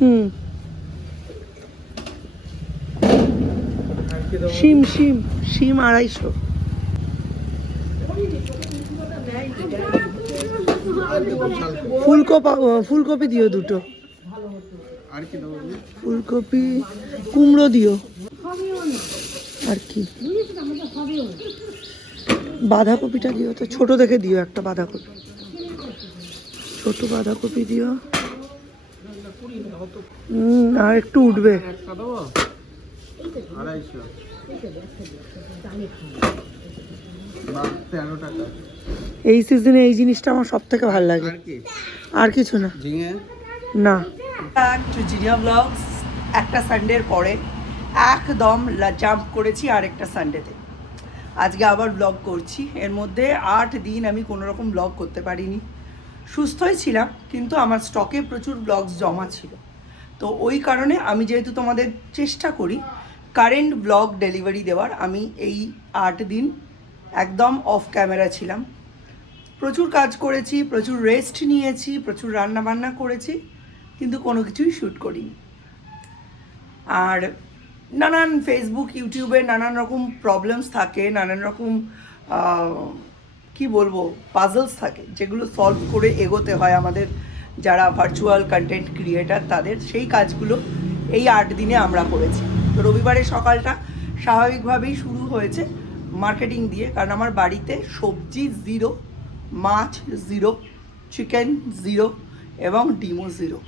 হুম, শিম শিম শিম 250। ফুলকপি দিও 2টো। ফুলকপি, কুমড়ো দিও। আর কি, বাঁধাকপিটা দিও তো, ছোট দেখে দিও একটা বাঁধাকপি, ছোট বাঁধাকপি দিও। আর একটু উঠবে। এই সিজনে এই জিনিসটা আমার সব থেকে ভালো লাগে। আর কিছু না, না। টু জিনিয়া ব্লগস। একটা সানডের পরে একদম জাম্প করেছি আরেকটা সানডেতে। আজকে আবার ব্লগ করছি। এর মধ্যে 8 দিন আমি কোনো রকম ব্লগ করতে পারিনি। সুস্থই ছিলাম, কিন্তু আমার স্টকে প্রচুর ব্লগস জমা ছিল। তো ওই কারণে আমি যেহেতু তোমাদের চেষ্টা করি কারেন্ট ব্লগ ডেলিভারি দেওয়ার, আমি এই 8 দিন একদম অফ ক্যামেরা ছিলাম। প্রচুর কাজ করেছি, প্রচুর রেস্ট নিয়েছি, প্রচুর রান্নাবান্না করেছি, কিন্তু কোনো কিছুই শ্যুট করিনি। আর নানান ফেসবুক ইউটিউবে নানান রকম প্রবলেমস থাকে, নানান রকম কি বলবো পাজলস থাকে, যেগুলো সলভ করে এগোতে হয় আমাদের যারা ভার্চুয়াল কন্টেন্ট ক্রিয়েটার তাদের। সেই কাজগুলো এই 8 দিনে আমরা করেছি। তো রবিবারের সকালটা স্বাভাবিকভাবেই শুরু হয়েছে মার্কেটিং দিয়ে, কারণ আমার বাড়িতে সবজি 0, মাছ 0, চিকেন 0 এবং ডিমও 0।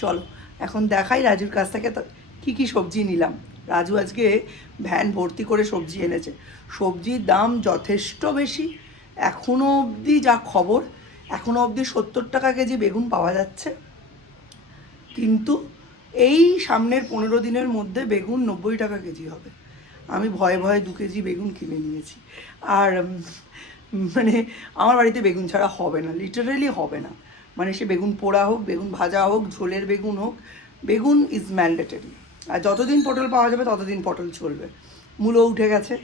চলো এখন দেখাই রাজুর কাছ থেকে কী কী সবজি নিলাম। রাজু আজকে ভ্যান ভর্তি করে সবজি এনেছে। সবজির দাম যথেষ্ট বেশি। এখনও অবধি যা খবর, এখনও অবধি 70 টাকা কেজি বেগুন পাওয়া যাচ্ছে, কিন্তু এই সামনের 15 দিনের মধ্যে বেগুন 90 টাকা কেজি হবে। আমি ভয়ে ভয়ে 2 কেজি বেগুন কিনে নিয়েছি। আর মানে আমার বাড়িতে বেগুন ছাড়া হবে না, লিটারেলি হবে না। মানে সে বেগুন পোড়া হোক, বেগুন ভাজা হোক, ঝোলের বেগুন হোক, বেগুন ইজ ম্যান্ডেটরি। আর যতদিন পটল পাওয়া যাবে ততদিন পটল চলবে। মূলো উঠে গেছে,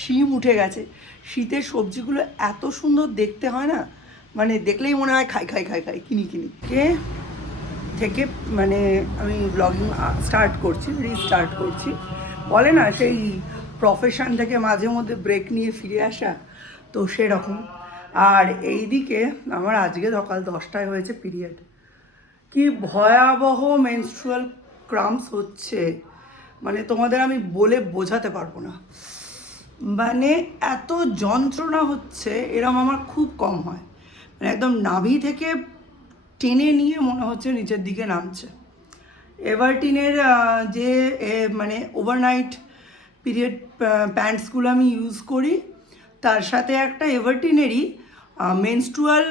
শিম উঠে গেছে। শীতের সবজিগুলো এত সুন্দর দেখতে হয় না, মানে দেখলেই মনে হয় খাই খাই খাই খাই, কিনি কিনি কে থেকে। মানে আমি ব্লগিং স্টার্ট করছি, রিস্টার্ট করছি, বলে না সেই প্রফেশন থেকে মাঝে মধ্যে ব্রেক নিয়ে ফিরে আসা, তো সেরকম। আর এই দিকে আমার আজকে সকাল 10টায় হয়েছে পিরিয়ড। কি ভয়াবহ মেনস্ট্রুয়াল ক্রাম্পস হচ্ছে, মানে তোমাদের আমি বলে বোঝাতে পারবো না। মানে এত যন্ত্রণা হচ্ছে, এরম আমার খুব কম হয়। মানে একদম নাভি থেকে টেনে নিয়ে মনে হচ্ছে নিচের দিকে নামছে। এভারটিনের যে মানে ওভারনাইট পিরিয়ড প্যান্টসগুলো আমি ইউজ করি, তার সাথে একটা এভারটিনেরই মেনস্ট্রুয়াল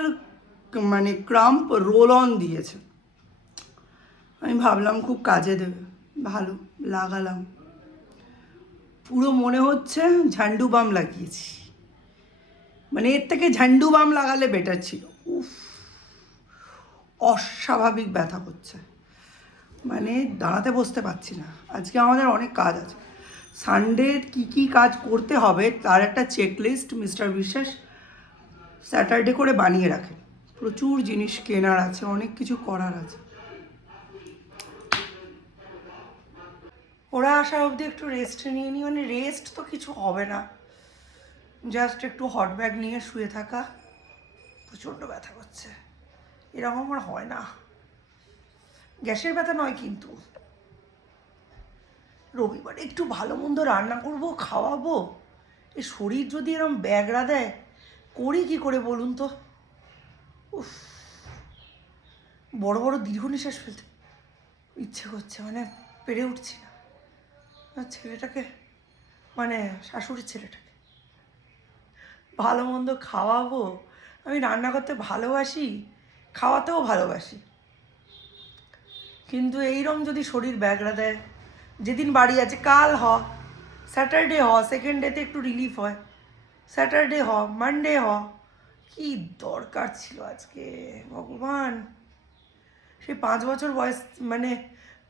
মানে ক্রাম্প রোল অন দিয়েছে। আমি ভাবলাম খুব কাজে দেবে, ভালো লাগালাম। পুরো মনে হচ্ছে ঝান্ডু বাম লাগিয়েছি। মানে এর থেকে ঝান্ডু বাম লাগালে বেটার ছিল। উফ, অস্বাভাবিক ব্যথা করছে, মানে দাঁড়াতে বসতে পারছি না। আজকে আমাদের অনেক কাজ আছে। সানডে কী কী কাজ করতে হবে তার একটা চেকলিস্ট মিস্টার বিশ্বাস স্যাটারডে করে বানিয়ে রাখেন। প্রচুর জিনিস কেনার আছে, অনেক কিছু করার আছে। ওরা আসা অবধি একটু রেস্ট নিয়ে নিই, মানে রেস্ট তো কিছু হবে না, জাস্ট একটু হট ব্যাগ নিয়ে শুয়ে থাকা। প্রচণ্ড ব্যথা করছে, এরকম আমার হয় না, গ্যাসের ব্যথা নয় কিন্তু। রবিবারে একটু ভালো মন্দ রান্না করব, খাওয়াবো, এ শরীর যদি এরকম ব্যাগড়া দেয়, করি কি করে বলুন তো। উফ, বড় বড় দীর্ঘ নিঃশ্বাস ফেলতে ইচ্ছে করছে, মানে পেরে উঠছি না। আর ছেলেটাকে, মানে শাশুড়ির ছেলেটাকে ভালো মন্দ খাওয়াবো। আমি রান্না করতে ভালোবাসি, খাওয়াতেও ভালোবাসি, কিন্তু এইরকম যদি শরীর ব্যাগড়া দেয়, যেদিন বাড়ি আছে, কাল হ, স্যাটারডে হ, সেকেন্ড ডেতে একটু রিলিফ হয়, স্যাটারডে হ, মানডে হ, কি দরকার ছিল আজকে ভগবান। সেই 5 বছর বয়স, মানে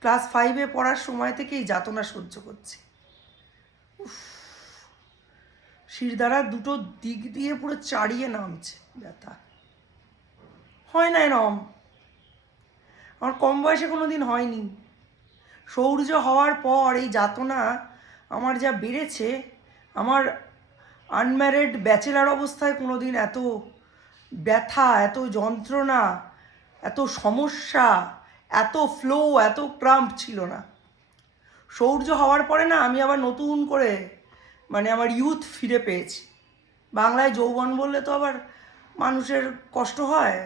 ক্লাস 5-এ পড়ার সময় থেকেই যাতনা সহ্য করছি। শিরদাঁড়া দুটো দিক দিয়ে পুরো চাড়িয়ে নামছে ব্যথা। হয় না এরম, আমার কম বয়সে কোনো দিন হয়নি। সৌর্য হওয়ার পর এই যাতনা আমার যা বেড়েছে, আমার আনম্যারিড ব্যাচেলার অবস্থায় কোনো দিন এত ব্যথা, এত যন্ত্রণা, এত সমস্যা, এত ফ্লো, এত ক্রাম্প ছিল না। সৌর্য হওয়ার পরে না আমি আবার নতুন করে মানে আমার ইউথ ফিরে পেয়েছি। বাংলায় যৌবন বললে তো আবার মানুষের কষ্ট হয়,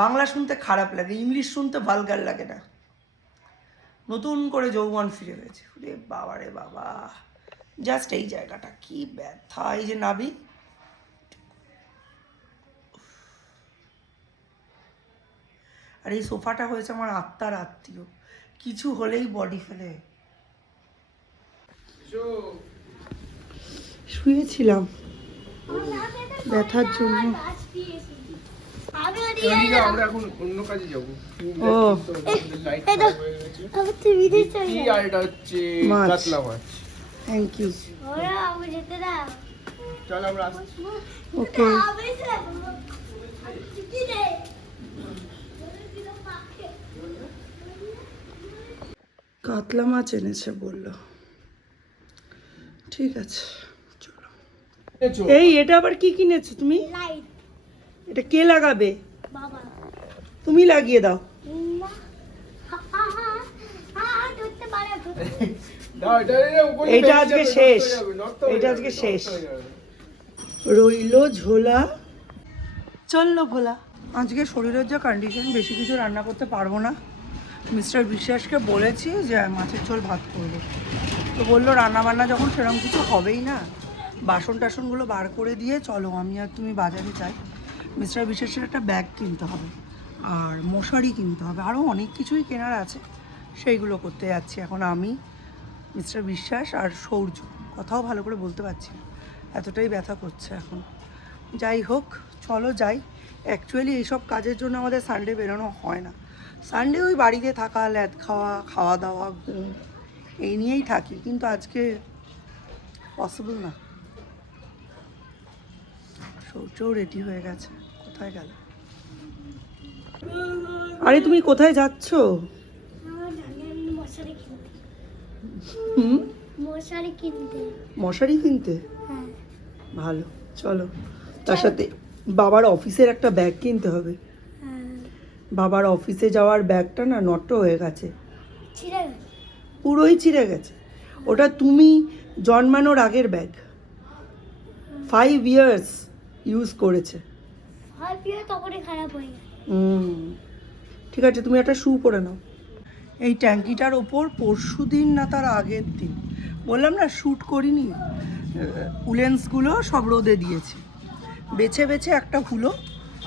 বাংলা শুনতে খারাপ লাগে, ইংলিশ শুনতে ভালগার লাগে না। নতুন করে যৌবন ফিরে পেয়েছে। রে বাবা রে বাবা, জাস্ট এই জায়গাটা কি ব্যথা, এই যে নাভি। আর এই সোফাটা হয়েছে আমার আত্মার আত্মীয়, কিছু হলেই বডি ফেলে। শুয়েছিলাম ব্যথার জন্য। আমরা এখন অন্য কাজে যাব। ও কাতলা মাছ। Thank you. চল আমরা ওকে। কাতলা মাছ এনেছে বললো, ঠিক আছে চলো। এই এটা আবার কি কিনেছো তুমি? এটা কে লাগাবে? তুমি লাগিয়ে দাও। এইটা আজকে শেষ, এইটা আজকে শেষ। রইলো ঝোলা, চললো ভোলা। আজকে শরীরের যা কন্ডিশন, বেশি কিছু রান্না করতে পারবো না। মিস্টার বিশ্বাসকে বলেছি যে মাছের ঝোল ভাত করবো, তো বললো রান্নাবান্না যখন সেরকম কিছু হবেই না, বাসন টাসনগুলো বার করে দিয়ে চলো আমি আর তুমি বাজারে যাই। মিস্টার বিশ্বাসের একটা ব্যাগ কিনতে হবে, আর মশারি কিনতে হবে, আরও অনেক কিছুই কেনার আছে, সেইগুলো করতে যাচ্ছি এখন আমি, মিস্টার বিশ্বাস আর সৌর্য। কথাও ভালো করে বলতে পারছি না, এতটাই ব্যথা করছে এখন। যাই হোক চলো যাই। অ্যাকচুয়ালি এইসব কাজের জন্য আমাদের সানডে বেরোনো হয় না। সানডে ওই বাড়িতে থাকা, ল্যাদ খাওয়া, খাওয়া দাওয়া, ঘুম, এই নিয়েই থাকি, কিন্তু আজকে পসিবল না। সৌর্যও রেডি হয়ে গেছে, কোথায় গেল? আরে তুমি কোথায় যাচ্ছ? মশারি কিনতে? ভালো, চলো। তার সাথে বাবার অফিসের একটা ব্যাগ কিনতে হবে। বাবার অফিসে যাওয়ার ব্যাগটা না নষ্ট হয়ে গেছে, পুরোই ছিঁড়ে গেছে। ওটা তুমি জন্মানোর আগের ব্যাগ, 5 ইয়ার্স ইউজ করেছে। ঠিক আছে, তুমি একটা শু পরে নাও। এই ট্যাঙ্কিটার ওপর পরশু দিন না তার আগের দিন বললাম না শ্যুট করিনি, উলেন্সগুলো সব রোদে দিয়েছি, বেছে বেছে একটা হুলো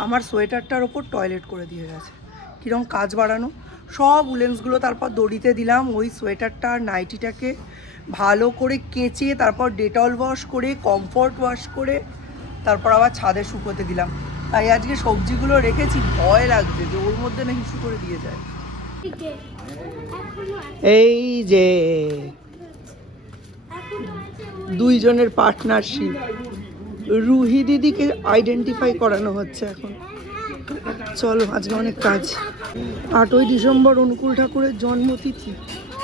আমার সোয়েটারটার ওপর টয়লেট করে দিয়ে গেছে। কীরকম কাজ বাড়ানো, সব উলেন্সগুলো তারপর দড়িতে দিলাম। ওই সোয়েটারটা আর নাইটিটাকে ভালো করে কেচে, তারপর ডেটল ওয়াশ করে, কমফর্ট ওয়াশ করে, তারপর আবার ছাদে শুকোতে দিলাম। তাই আজকে সবজিগুলো রেখেছি, ভয় লাগছে যে ওর মধ্যে না হিসু করে দিয়ে যায়। এই যে দুইজনের পার্টনারশিপ, রুহি দিদিকে আইডেন্টিফাই করানো হচ্ছে এখন। চলো, আজকে অনেক কাজ। 8ই ডিসেম্বর অনুকূল ঠাকুরের জন্মতিথি,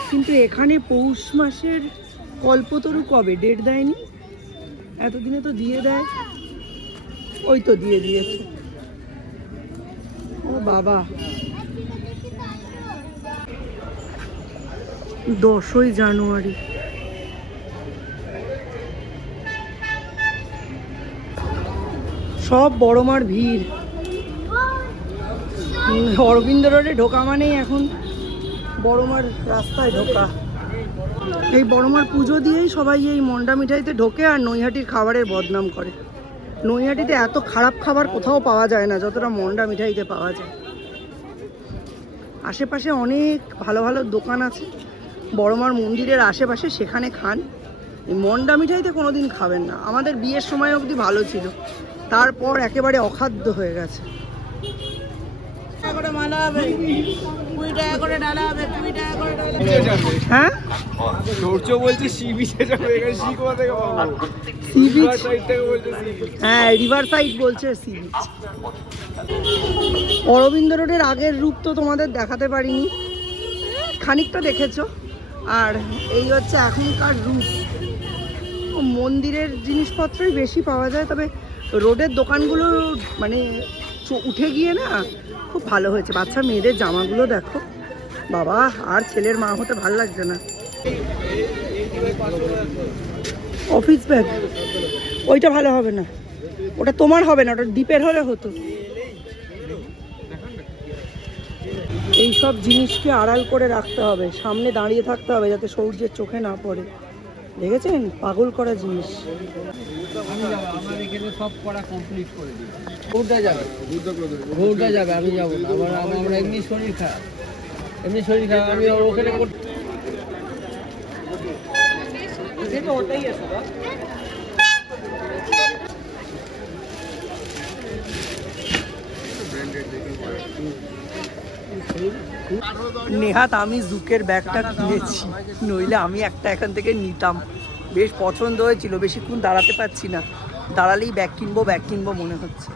কিন্তু এখানে পৌষ মাসের কল্পতরু কবে ডেট দেয়নি, এতদিনে তো দিয়ে দেয়। ওই তো দিয়ে দিয়েছে। ও বাবা, 10ই জানুয়ারি। সব বড় মার ভিড়। অরবিন্দ রোডে ঢোকা মানেই এখন বড় মার রাস্তায় ঢোকা। এই বড় মার পুজো দিয়েই সবাই এই মন্ডা মিঠাইতে ঢোকে আর নৈহাটির খাবারের বদনাম করে। নৈহাটিতে এত খারাপ খাবার কোথাও পাওয়া যায় না যতটা মন্ডা মিঠাইতে পাওয়া যায়। আশেপাশে অনেক ভালো ভালো দোকান আছে বড় মার মন্দিরের আশেপাশে, সেখানে খান। এই মন্ডা মিঠাইতে কোনো দিন খাবেন না। আমাদের বিয়ের সময় অবধি ভালো ছিল, তারপর একেবারে অখাদ্য হয়ে গেছে। হ্যাঁ সূর্য বলছে সি বিচে যাবে, এখানে সি কোথা থেকে পাবো? সি বিচ, সাইড থেকে বলছে সি বিচ। হ্যাঁ রিভার সাইড বলছে সি বিচ। অরবিন্দ রোডের আগের রূপ তো তোমাদের দেখাতে পারিনি, খানিকটা দেখেছো। আর এই হচ্ছে এখনকার রূপ। মন্দিরের জিনিসপত্রই বেশি পাওয়া যায়, তবে রোডের দোকানগুলো মানে উঠে গিয়ে না খুব ভালো হয়েছে। বাচ্চা মেয়েদের জামাগুলো দেখো বাবা, আর ছেলের মা হতে ভালো লাগছে না। অফিস ব্যাগ ওইটা ভালো হবে না, ওটা তোমার হবে না, ওটা ডিপের হলে হতো। এই সব জিনিসকে আড়াল করে রাখতে হবে, সামনে দাঁড়িয়ে থাকতে হবে যাতে সূর্যের চোখে না পড়ে। দেখেছেন পাগল করা জিনিস। আমার এখানে সব পড়া কমপ্লিট করে দিই। ঘুরতে যাবে, ঘুরতে যাবে, আমি যাবো না। আমার এমনি শরীর খারাপ, এমনি শরীর খারাপ, আমি ওখানে ওটাই আছে। নেহাত আমি জুকের ব্যাগটা কিনেছি, নইলে আমি একটা এখান থেকে নিতাম। বেশ পছন্দ হয়েছিল, বেশিক্ষণ দাঁড়াতে পারছি না, দাঁড়ালেই ব্যাগ কিনবো মনে হচ্ছে।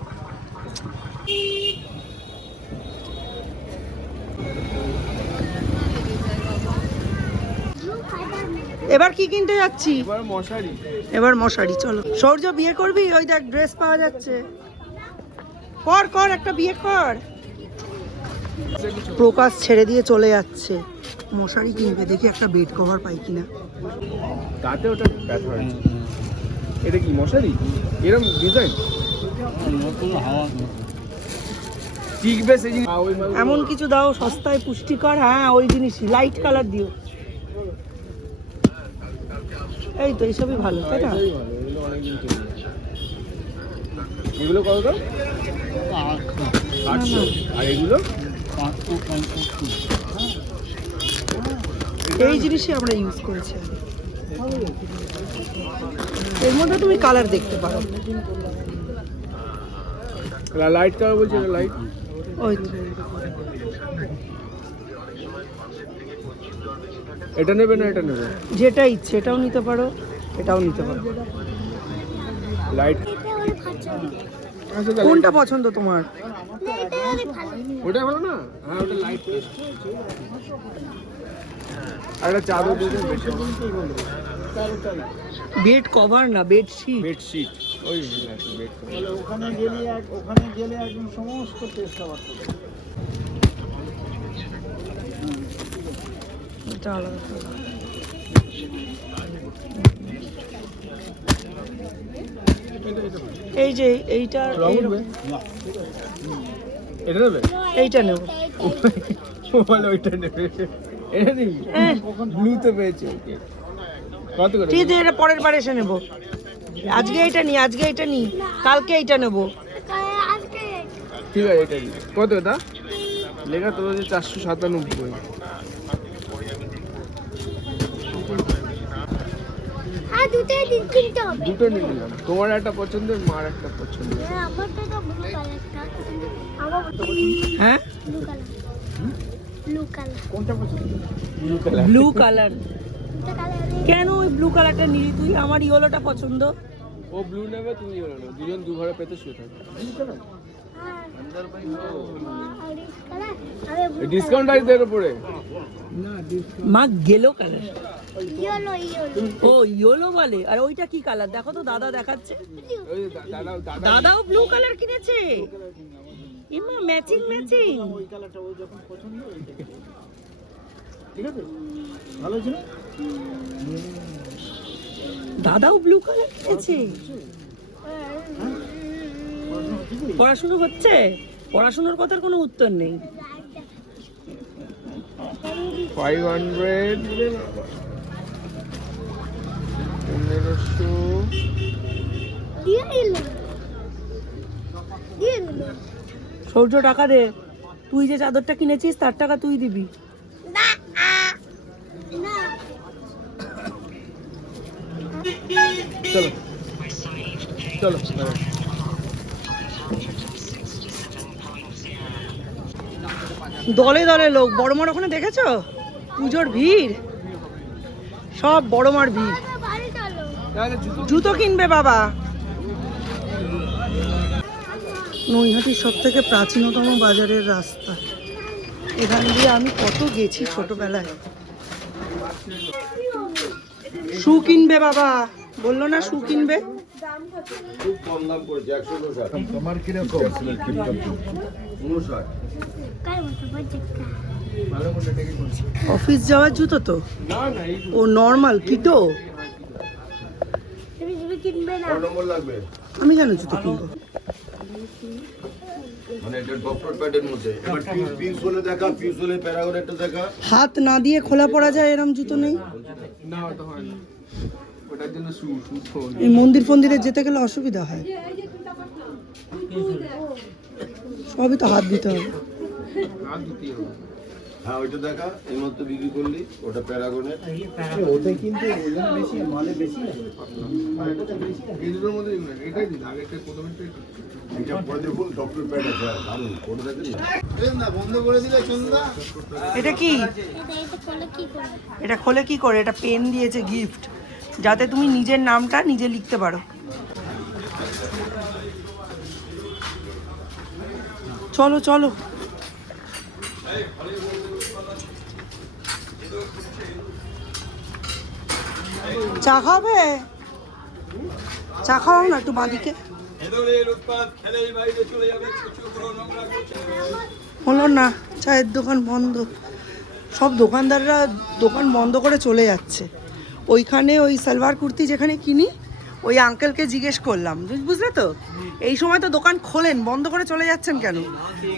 এবার কি কিনতে যাচ্ছি? এবার মশারি। চলো সূর্য, বিয়ে করবি? ওই দেখ ড্রেস পাওয়া যাচ্ছে, কর একটা বিয়ে কর। প্রকাশ ছেড়ে দিয়ে চলে যাচ্ছে, মশারি কিনবে, দেখি একটা বেড কভার পাই কিনা। তাতে ওটা ব্যথা হয়েছে। এটা কি মশারি? এরকম ডিজাইন টিকবে সেই জিনিস। এমন কিছু দাও সস্তায় পুষ্টিকর। হ্যাঁ ওই জিনিসই, লাইট কালার দিও। এই তো এইসবই ভালো, তাই না? এগুলো কত দাম? 800। আর এগুলো এই জিনিসই আমরা ইউজ করেছি। এর মধ্যে তুমি কালার দেখতে পারো। লাইট কালার বলছে, লাইট। ওই তো। এটা নেবে না এটা নেবে? যেটা ইচ্ছে এটাও নিতে পারো, এটাও নিতে পারো। লাইট কোনটা পছন্দ তোমার? ওটা ভালো না? হ্যাঁ ওটা লাইট। আর একটা চাদর দিয়ে দেন। বেড কভার না, বেডশিট। বেডশিট। ওই বেড কভার। ওখানে গেলে একদম সমস্ত টেস্ট আবার এটা আলাদা। এই যে এইটা, এটা নেবে? এইটা নেব। বলে ওইটা নেবে। এটা নেই, ব্লুতে পেয়েছে। কত করে? ঠিক আছে, এটা পরের বার এসে নেব। আজকে এইটা নি, কালকে এইটা নেব। ঠিক আছে, এটা নিই। কত এটা লেখা তো? 497। দুটো নিয়ে নিলাম, তোমার একটা পছন্দের, মার একটা পছন্দের। হ্যাঁ কোনটা পছন্দ? Blue colour. কেন ওই ব্লু কালারটা নিলি তুই? আমার ইয়েলোটা পছন্দ। ও ব্লু নেবে, তুমি ইয়েলো নেবে, দুজন দু ঘরে পেতে শুয়ে থাকবে। ডিসকাউন্ট আছে এর উপরে? মা গেলো কালার। ও ইয়েলো বলে। আর ওইটা কি কালার দেখো তো, দাদা দেখাচ্ছে। ওই দাদাও ব্লু কালার কিনেছে। ইমা ম্যাচিং। ওই কালারটা ওই যখন পছন্দ ঠিক আছে, ভালো ছিল। দাদাও ব্লু কালার কিনেছে। পড়াশোনা হচ্ছে? পড়াশোনার কথার কোনো উত্তর নেই। 500 1500। সূর্য টাকা দে, তুই যে চাদরটা কিনেছিস তার টাকা তুই দিবি। চলো দলে দলে লোক, বড় ওখানে দেখেছো পুজোর ভিড়। সব বড় মার ভিড়। জুতো কিনবে বাবা। নৈহাটির সব থেকে প্রাচীনতম বাজারের রাস্তা, এখান দিয়ে আমি কত গেছি ছোটবেলায়। শু কিনবে বাবা, বললো না শু কিনবে। খুব কম দাম পড়েছে 159। তোমার কি রকম? 59। অফিস যাওয়ার জুতো তো? ও নর্মাল কিটো। কত নম্বর লাগবে? আমি কেন জুতো কিনবো? মানে এটা ডক্টর প্যাডের মধ্যে। এবার পিস হলে দেখা, পিস হলে প্যারাগন একটা দেখা। হাত না দিয়ে খোলা পড়া যায় এরম জুতো নেই? না ওটা হয় না, ওটার জন্য শু এই মন্দির ফন্দিরে যেতে গেলে অসুবিধা হয়, সবই তো হাত দিতে হবে। হাত দিতেই হবে। হ্যাঁ ওইটা দেখা, এই মতো বিক্রি করলি, ওটা প্যারাগনের। ওটাই কিন্তু ওজন বেশি, মালে বেশি না। এই দুটোর মধ্যে এটাই দিন, আগেরটা প্রথমেরটাই। এটা পরে দেখুন ডক্টর প্যাড আছে, দারুন করে দেখেন না। বন্ধ করে দিলে চন্দা। এটা কি? এটা খোলে কি করে? এটা পেন দিয়েছে গিফট, যাতে তুমি নিজের নামটা নিজে লিখতে পারো। চলো চলো। চা খাবে? চা খাওয়াও না একটু বাঁদিকে। হলো না, চায়ের দোকান বন্ধ। সব দোকানদাররা দোকান বন্ধ করে চলে যাচ্ছে। ওইখানে ওই সালোয়ার কুর্তি যেখানে কিনি, ওই আঙ্কেলকে জিজ্ঞেস করলাম, বুঝলে তো, এই সময় তো দোকান খোলেন, বন্ধ করে চলে যাচ্ছেন কেন?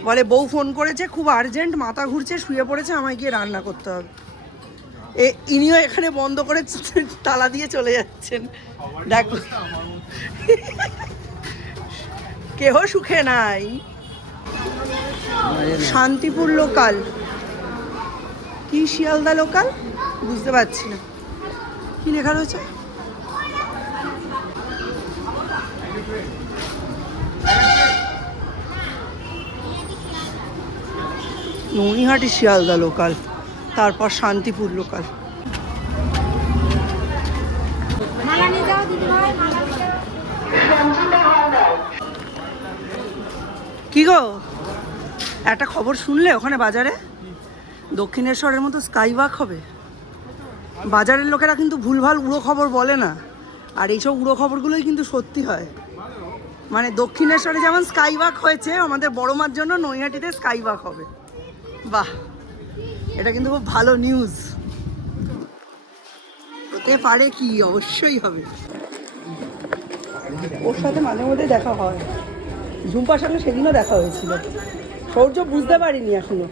বলে বউ ফোন করেছে, খুব আর্জেন্ট, মাথা ঘুরছে, শুয়ে পড়েছে, আমায় গিয়ে রান্না করতে হবে। ইনিও এখানে বন্ধ করে তালা দিয়ে চলে যাচ্ছেন। দেখো কেহ সুখে নাই। শান্তিপুর লোকাল কি শিয়ালদা লোকাল বুঝতে পারছি না, কি লেখা রয়েছে? নৈহাটি শিয়ালদা লোকাল, তারপর শান্তিপুর লোকাল। কি গো, একটা খবর শুনলে? ওখানে বাজারে দক্ষিণেশ্বরের মতো স্কাই ওয়াক হবে। বাজারের লোকেরা কিন্তু ভুলভাল উড়ো খবর বলে না, আর এইসব উড়ো খবরগুলোই কিন্তু সত্যি হয়। মানে দক্ষিণেশ্বরে যেমন স্কাই ওয়াক হয়েছে, আমাদের বড় মার জন্য নৈহাটিতে স্কাই ওয়াক হবে। বাহ, এটা কিন্তু খুব ভালো নিউজ। হতে পারে কি, অবশ্যই হবে। ওর সাথে মাঝে মধ্যে দেখা হয়, ঝুম্পার সঙ্গে সেদিনও দেখা হয়েছিল। সৌর্য বুঝতে পারিনি এখনো,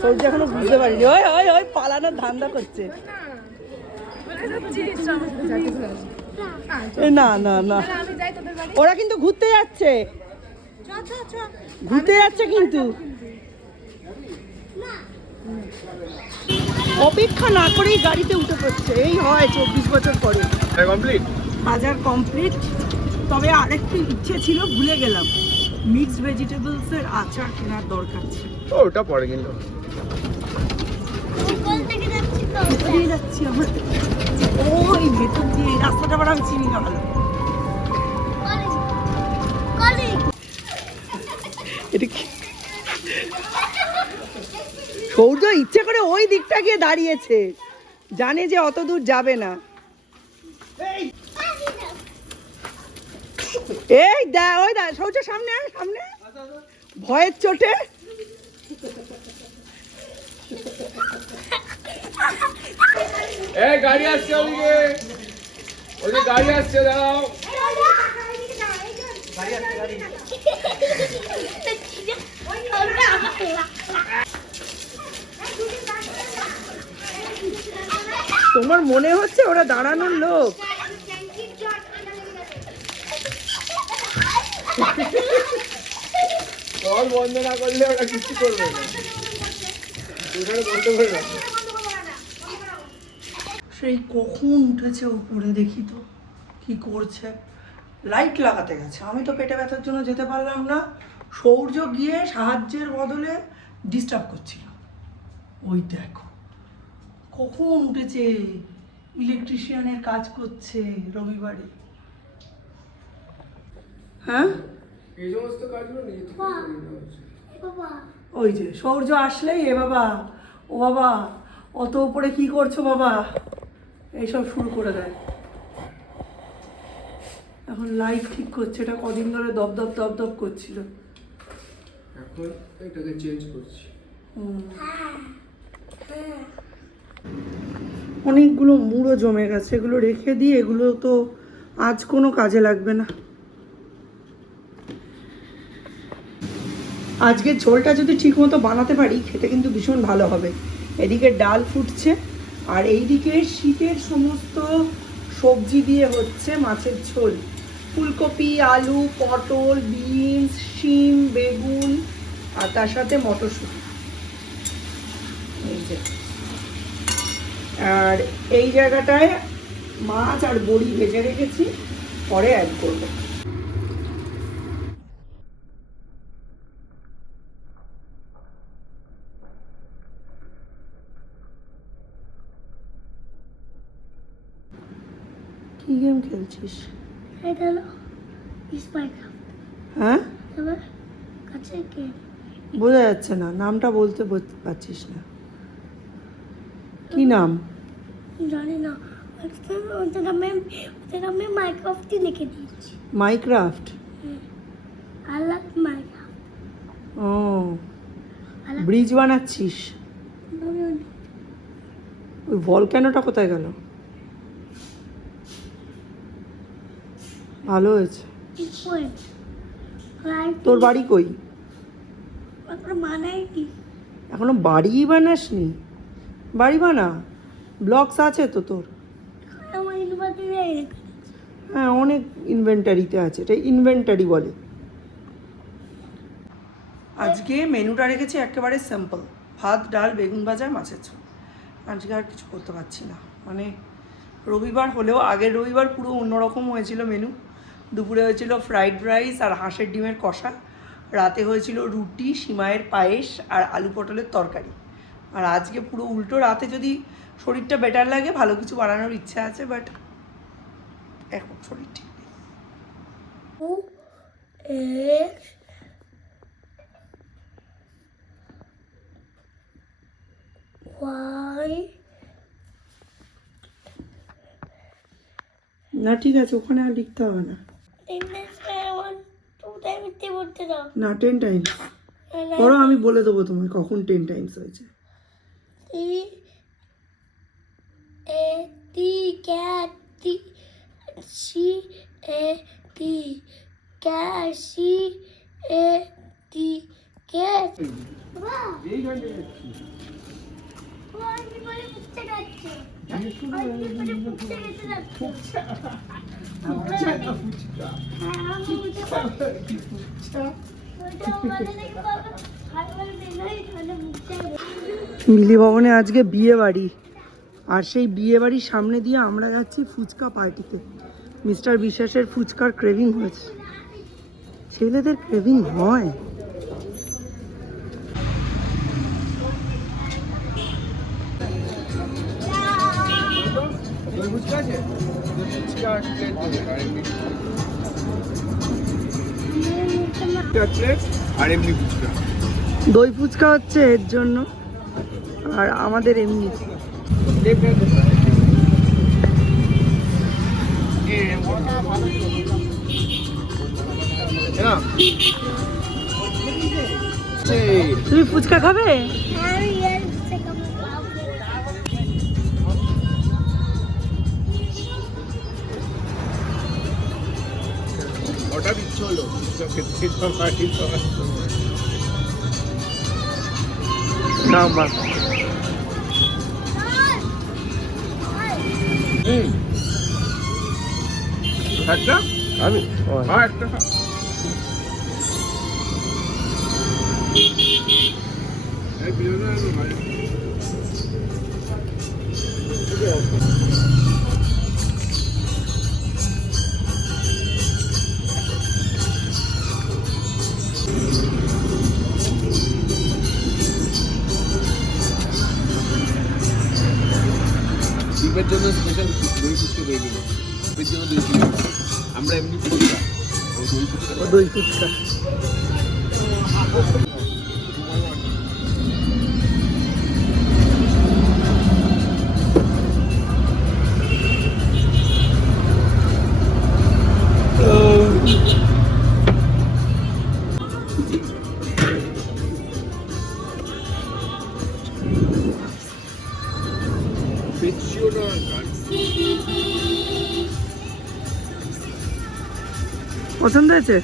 সৌর্য এখনো বুঝতে পারিনি। ওই ওই ওই পালানোর ধান্দা করছে। না না না, ওরা কিন্তু ঘুরতে যাচ্ছে, ঘুরতে যাচ্ছে কিন্তু অপেক্ষা না করেই গাড়িতে উঠে পড়ছে। এই হয় 24 বছর পরে। কমপ্লিট বাজার কমপ্লিট, তবে আরেকটু ইচ্ছে ছিল, ভুলে গেলাম, মিক্সড ভেজিটেবলসের আচার কেনার দরকার ছিল। ওটা পরে কিন্তু দিয়ে যাচ্ছি আমরা, ওই ভেতর দিয়ে রাস্তাটা আবার আমি চিনি না ভালো। এটা কি? সৌর্য ইচ্ছে করে ওই দিকটা গিয়ে দাঁড়িয়েছে, জানে যে অত দূর যাবে না। এই দা, ওই দা, সৌর্য সামনে আয়, সামনে ভয়ের চোটে। এই গাড়ি আসছে, ওদিকে ওদিকে গাড়ি আসছে, দাঁড়াও। তোমার মনে হচ্ছে ওরা দাঁড়ানোর লোক? কল বন্ধ না করলে ওরা কিছু করবে না, ওখানে বন্ধ করে না। সেই কখন উঠেছে উপরে, দেখি তো কি করছে। লাইট লাগাতে গেছে, আমি তো পেটে ব্যথার জন্য যেতে পারলাম না। সৌর্য গিয়ে সাহায্যের বদলে ডিস্টার্ব করছিল। ওই দেখো কখন উঠেছে, ইলেকট্রিশিয়ানের কাজ করছে রবিবারে। হ্যাঁ এই সমস্ত কাজগুলো নিজে থেকে করে নিতে হচ্ছে। ওই যে সূর্য আসলেই এ বাবা, ও বাবা অত উপরে কি করছো বাবা, এইসব শুরু করে দেয়। এখন লাইট ঠিক করছে, এটা কদিন ধরে দপ দপ দপ দপ করছিল। এখন এটাকে চেঞ্জ করছি। অনেকগুলো মুড়ো জমে গেছে, এগুলো রেখে দিয়ে, এগুলো তো আজ কোনো কাজে লাগবে না। আজকে ঝোলটা যদি ঠিকমতো বানাতে পারি খেতে কিন্তু ভীষণ ভালো হবে। এদিকে ডাল ফুটছে আর এইদিকে শীতের সমস্ত সবজি দিয়ে হচ্ছে মাছের ঝোল। ফুলকপি, আলু, পটল, বিনস, শিম, বেগুন আর তার সাথে মটরশুঁটি। এই যে, আর এই জায়গাটায় মাছ আর বড়ি ভেজে রেখেছি, পরে অ্যাড করবো। কি গেম খেলছিস? এটা হলো স্পাইকার। হ্যাঁ, এবার কাছে কে বোঝা যাচ্ছে না, নামটা বলতে পারছিস না। কি নাম? জানি না, ওটা আমি মাইক্রোফটই লিখে দিয়েছি। মাইক্রাফট? I love Minecraft. ও, ব্রিজ বানাচ্ছিস? ওই ভলক্যানোটা কোথায় গেল? ভালো হয়েছে। তোর বাড়ি কই? বানাইনি, এখনো বাড়ি বানাসনি? বাড়ি বানা, ব্লকস আছে তো তোর? আমার ইউনিভার্সিটি। হ্যাঁ, অনেক ইনভেন্টারিতে আছে, এটা ইনভেন্টারি বলে। আজকে মেনুটা রেখেছি একেবারে সিম্পল, ভাত, ডাল, বেগুন ভাজা, মাছের ঝোল। আজকে আর কিছু করতে পারছি না, মানে রবিবার হলেও আগের রবিবার পুরো অন্যরকম হয়েছিল মেনু। দুপুরে হয়েছিল ফ্রাইড রাইস আর হাঁসের ডিমের কষা, রাতে হয়েছিল রুটি, সিমাইয়ের পায়েস আর আলু পটলের তরকারি। আর আজকে পুরো উল্টো, রাতে যদি শরীরটা বেটার লাগে ভালো কিছু বানানোর ইচ্ছা আছে, বাট এখন শরীর ঠিক নেই। না ঠিক আছে, ওখানে আর লিখতে হবে না। না, 10 টাইমস করো, আমি বলে দেবো তোমায় কখন 10 টাইমস হয়েছে। এই গানটা দেখছি। মিলি ভবনে আজকে বিয়ে বাড়ি, আর সেই বিয়ে বাড়ির সামনে দিয়ে আমরা যাচ্ছি ফুচকা পার্টিতে। মিস্টার বিশ্বাসের ফুচকার ক্রেভিং হয়েছে। ছেলেদের ক্রেভিং হয়। দই ফুচকা আছে? দই ফুচকা প্লেট দেবে আর এমনি প্লেট আর এমনি ফুচকা। দই ফুচকা হচ্ছে এর জন্য, আর আমাদের এমনি। তুমি ফুচকা খাবে? ওটা দিচ্ছ হলো একটা আমি একটা দীপের জন্য স্পেশাল দই ফুচকা পেয়ে গেল, দীপের জন্য দই ফুচকা। আমরা এমনি ফুচকা, ও দই ফুচকা। ও দই ফুচকা। পেচিওটা পছন্দ হয়েছে?